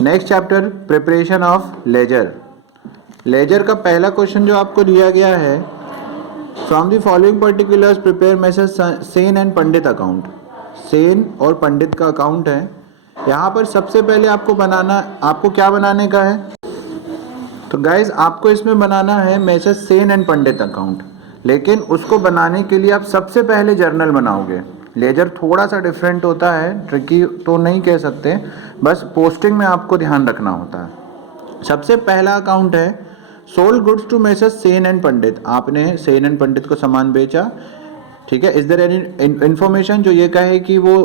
Next chapter preparation of ledger. Ledger का पहला question जो आपको दिया गया है, from the following particulars prepare Messrs Sen and Pandit account. Sen और पंडित का अकाउंट है। यहाँ पर सबसे पहले आपको क्या बनाने का है? तो गाइज आपको इसमें बनाना है message Sen and Pandit account, लेकिन उसको बनाने के लिए आप सबसे पहले जर्नल बनाओगे। लेजर थोड़ा सा डिफरेंट होता है, ट्रिकी तो नहीं कह सकते, बस पोस्टिंग में आपको ध्यान रखना होता है। सबसे पहला अकाउंट है sold goods to messrs Sen and Pandit. आपने सेन एंड पंडित को सामान बेचा, ठीक है। इज देयर एनी इंफॉर्मेशन जो ये कहे कि वो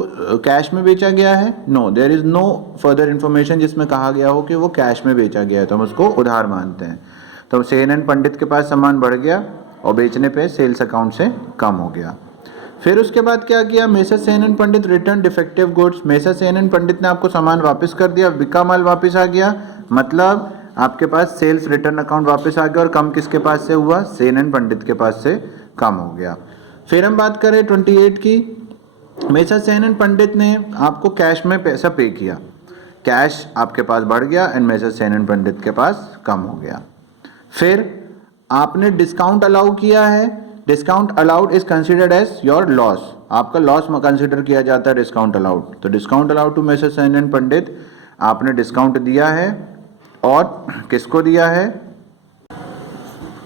कैश में बेचा गया है? No, there is no further information जिसमें कहा गया हो कि वो कैश में बेचा गया है, तो हम उसको उधार मानते हैं। तो सेन एंड पंडित के पास सामान बढ़ गया और बेचने पे सेल्स अकाउंट से कम हो गया। फिर उसके बाद क्या किया? Messrs Sen and Pandit return defective goods. Messrs Sen and Pandit ने आपको सामान वापस कर दिया, बिका माल वापस आ गया, मतलब आपके पास सेल्स रिटर्न अकाउंट वापस आ गया। और कम किसके पास से हुआ? सेन एंड पंडित के पास से कम हो गया। फिर हम बात करें 28 की। मैसेज सेन एंड पंडित ने आपको कैश में पैसा पे किया, कैश आपके पास बढ़ गया एंड मैसेज सेन एंड पंडित के पास कम हो गया। फिर आपने डिस्काउंट अलाउ किया है, discount allowed is considered as your loss. आपका लॉस कंसिडर किया जाता है डिस्काउंट अलाउड। तो discount allowed to messrs Sen and Pandit, आपने डिस्काउंट दिया है और किसको दिया है?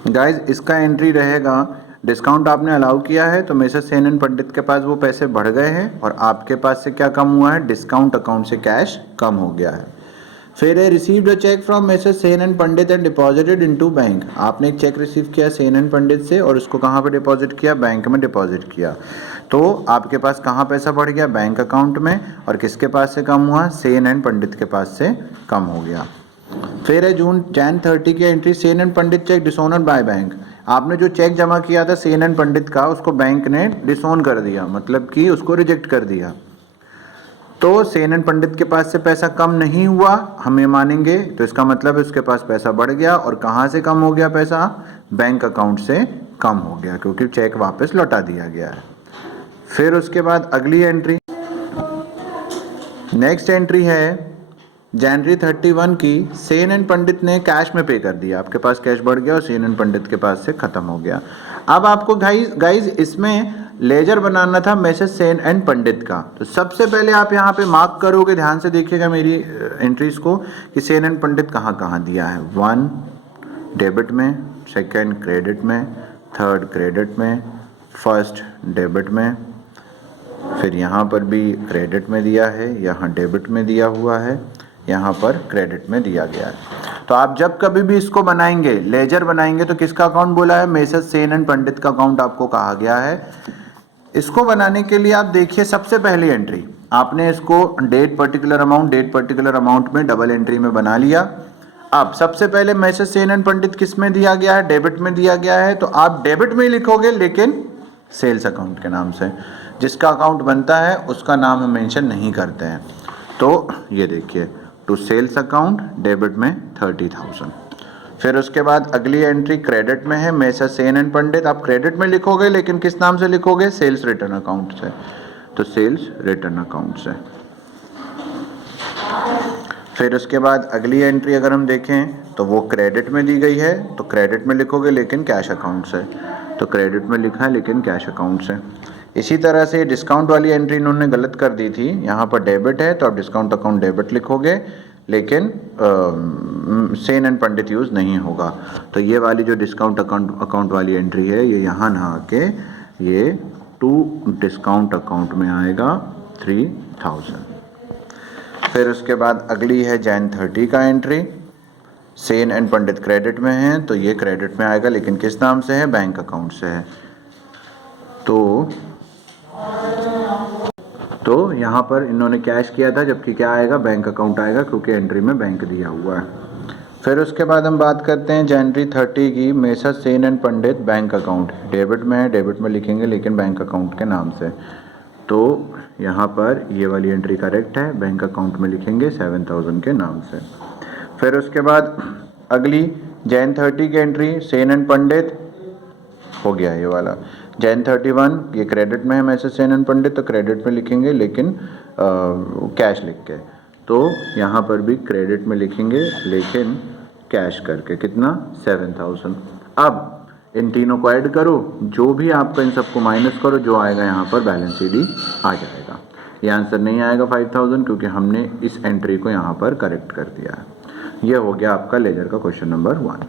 गाइज इसका एंट्री रहेगा, डिस्काउंट आपने अलाउ किया है तो मैसेज सेन एंड पंडित के पास वो पैसे बढ़ गए हैं और आपके पास से क्या कम हुआ है? डिस्काउंट अकाउंट से कैश कम हो गया है। फिर है received a cheque from Messrs Sen and Pandit and deposited into bank. आपने एक चेक रिसीव किया सेन एंड पंडित से और उसको कहाँ पे डिपॉजिट किया? बैंक में डिपॉजिट किया। तो आपके पास कहाँ पैसा बढ़ गया? बैंक अकाउंट में। और किसके पास से कम हुआ? सेन एंड पंडित के पास से कम हो गया। फिर है Jan 30 की entry, Sen and Pandit cheque dishonoured by bank. आपने जो चेक जमा किया था सेन एंड पंडित का, उसको बैंक ने डिसऑन कर दिया, मतलब कि उसको रिजेक्ट कर दिया। तो सेन एंड पंडित के पास से पैसा कम नहीं हुआ, हम ये मानेंगे। तो इसका मतलब है उसके पास पैसा बढ़ गया। और कहाँ से कम हो गया पैसा? बैंक अकाउंट से कम हो गया, क्योंकि चेक वापस लौटा दिया गया है। फिर उसके बाद अगली एंट्री, नेक्स्ट एंट्री है जनवरी 31 की, सेन एंड पंडित ने कैश में पे कर दिया। आपके पास कैश बढ़ गया और सेन एंड पंडित के पास से खत्म हो गया। अब आपको गाइज इसमें लेजर बनाना था मैसेज सेन एंड पंडित का। तो सबसे पहले आप यहाँ पे मार्क करोगे, ध्यान से देखिएगा मेरी एंट्रीज को, कि सेन एंड पंडित कहाँ कहाँ दिया है। 1 डेबिट में, सेकेंड क्रेडिट में, थर्ड क्रेडिट में, फर्स्ट डेबिट में, फिर यहाँ पर भी क्रेडिट में दिया है, यहाँ डेबिट में दिया हुआ है, यहाँ पर क्रेडिट में दिया गया है। तो आप जब कभी भी इसको बनाएंगे, लेजर बनाएंगे, तो किसका अकाउंट बोला है? मैसेज सेन एंड पंडित का अकाउंट आपको कहा गया है। इसको बनाने के लिए आप देखिए, सबसे पहली एंट्री आपने इसको डेट पर्टिकुलर अमाउंट में डबल एंट्री में बना लिया। अब सबसे पहले मैसेज सेन एंड पंडित किस में दिया गया है? डेबिट में दिया गया है। तो आप डेबिट में लिखोगे, लेकिन सेल्स अकाउंट के नाम से। जिसका अकाउंट बनता है उसका नाम हम मेंशन नहीं करते हैं। तो ये देखिए, टू सेल्स अकाउंट, डेबिट में 30,000। फिर उसके बाद अगली एंट्री क्रेडिट में है, मैसेज सेन एंड पंडित। आप क्रेडिट में लिखोगे, लेकिन किस नाम से लिखोगे? सेल्स रिटर्न अकाउंट से। तो सेल्स रिटर्न अकाउंट से। फिर उसके बाद अगली एंट्री अगर हम देखें तो वो क्रेडिट में दी गई है, तो क्रेडिट में लिखोगे लेकिन कैश अकाउंट से। तो क्रेडिट में लिखा है लेकिन कैश अकाउंट से। इसी तरह से डिस्काउंट वाली एंट्री इन्होंने गलत कर दी थी, यहाँ पर डेबिट है तो आप डिस्काउंट अकाउंट डेबिट लिखोगे, लेकिन सेन एंड पंडित यूज़ नहीं होगा। तो ये वाली जो डिस्काउंट अकाउंट वाली एंट्री है, ये यहाँ ना आके ये टू डिस्काउंट अकाउंट में आएगा 3000। फिर उसके बाद अगली है Jan 30 का entry, Sen and Pandit credit में है तो ये क्रेडिट में आएगा, लेकिन किस नाम से है? बैंक अकाउंट से है। तो यहाँ पर इन्होंने कैश किया था, जबकि क्या आएगा? बैंक अकाउंट आएगा, क्योंकि एंट्री में बैंक दिया हुआ है। फिर उसके बाद हम बात करते हैं जनवरी 30 की, message Sen and Pandit bank account. Debit में है, डेबिट में लिखेंगे लेकिन बैंक अकाउंट के नाम से। तो यहाँ पर ये वाली एंट्री करेक्ट है, बैंक अकाउंट में लिखेंगे 7000 के नाम से। फिर उसके बाद अगली Jan 30 की एंट्री, सेन एंड पंडित हो गया ये वाला। Jan 31 ये क्रेडिट में है मैसेज सेन एंड पंडित, तो क्रेडिट में लिखेंगे लेकिन कैश लिख के। तो यहाँ पर भी क्रेडिट में लिखेंगे, लेकिन कैश करके। कितना? 7000। अब इन तीनों को ऐड करो, जो भी आपका इन सबको माइनस करो, जो आएगा यहाँ पर बैलेंस शीट आ जाएगा। ये आंसर नहीं आएगा 5000, क्योंकि हमने इस एंट्री को यहाँ पर करेक्ट कर दिया है। यह हो गया आपका लेजर का क्वेश्चन नंबर 1।